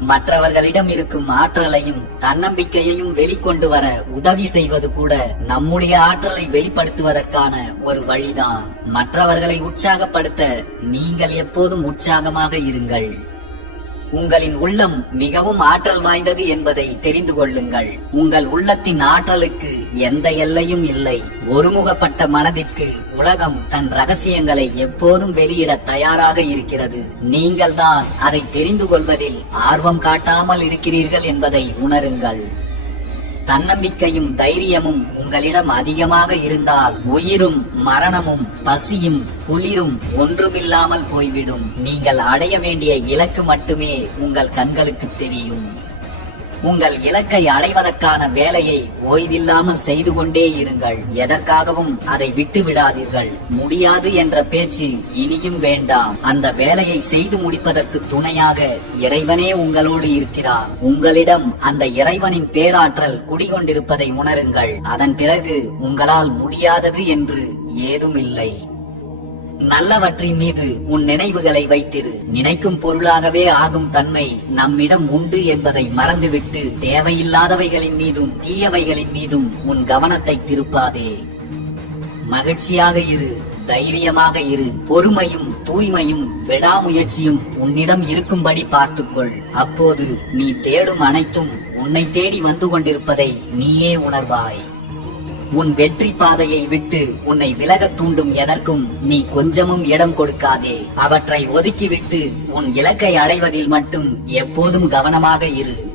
மற்றவர்களிடம் இருக்கும் ஆற்றலையும் தன்னம்பிக்கையையும் வெளிக்கொண்டு வர உதவி செய்வது கூட நம்முடைய ஆற்றலை வெளிப்படுத்துவதற்கான ஒரு வழிதான். மற்றவர்களை உற்சாகப்படுத்த நீங்கள் எப்போதும் உற்சாகமாக இருங்கள். உங்களின் உள்ளம் மிகவும் ஆற்றல் வாய்ந்தது என்பதை தெரிந்து கொள்ளுங்கள். உங்கள் உள்ளத்தின் ஆற்றலுக்கு எந்த எல்லையும் இல்லை. ஒருமுகப்பட்ட மனதிற்கு உலகம் தன் ரகசியங்களை எப்போதும் வெளியிட தயாராக இருக்கிறது. நீங்கள் தான் அதை தெரிந்து கொள்வதில் ஆர்வம் காட்டாமல் இருக்கிறீர்கள் என்பதை உணருங்கள். தன்னம்பிக்கையும் தைரியமும் உங்களிடம் அதிகமாக இருந்தால் உயிரும் மரணமும் பசியும் குளிரும் ஒன்றுமில்லாமல் போய்விடும். நீங்கள் அடைய வேண்டிய இலக்கு மட்டுமே உங்கள் கண்களுக்கு தெரியும். உங்கள் இலக்கை அடைவதற்கான வேலையை ஓய்வில்லாமல் செய்து கொண்டே இருங்கள். எதற்காகவும் அதை விட்டு விடாதீர்கள். முடியாது என்ற பேச்சு இனியும் வேண்டாம். அந்த வேலையை செய்து முடிப்பதற்கு துணையாக இறைவனே உங்களோடு இருக்கிறார். உங்களிடம் அந்த இறைவனின் பேராற்றல் குடிகொண்டிருப்பதை உணருங்கள். அதன் பிறகு உங்களால் முடியாதது என்று ஏதும் இல்லை. நல்லவற்றின் மீது உன் நினைவுகளை வைத்திரு. நினைக்கும் பொருளாகவே ஆகும் தன்மை நம்மிடம் உண்டு என்பதை மறந்துவிட்டு தேவையில்லாதவைகளின் மீதும் தீயவைகளின் மீதும் உன் கவனத்தை திருப்பாதே. மகிழ்ச்சியாக இரு, தைரியமாக இரு. பொறுமையும் தூய்மையும் விடாமுயற்சியும் உன்னிடம் இருக்கும்படி பார்த்துக்கொள். அப்போது நீ தேடும் அனைத்தும் உன்னை தேடி வந்து கொண்டிருப்பதை நீயே உணர்வாய். உன் வெற்றி பாதையை விட்டு உன்னை விலகத் தூண்டும் எதற்கும் நீ கொஞ்சமும் இடம் கொடுக்காதே. அவற்றை ஒதுக்கிவிட்டு உன் இலக்கை அடைவதில் மட்டும் எப்போதும் கவனமாக இரு.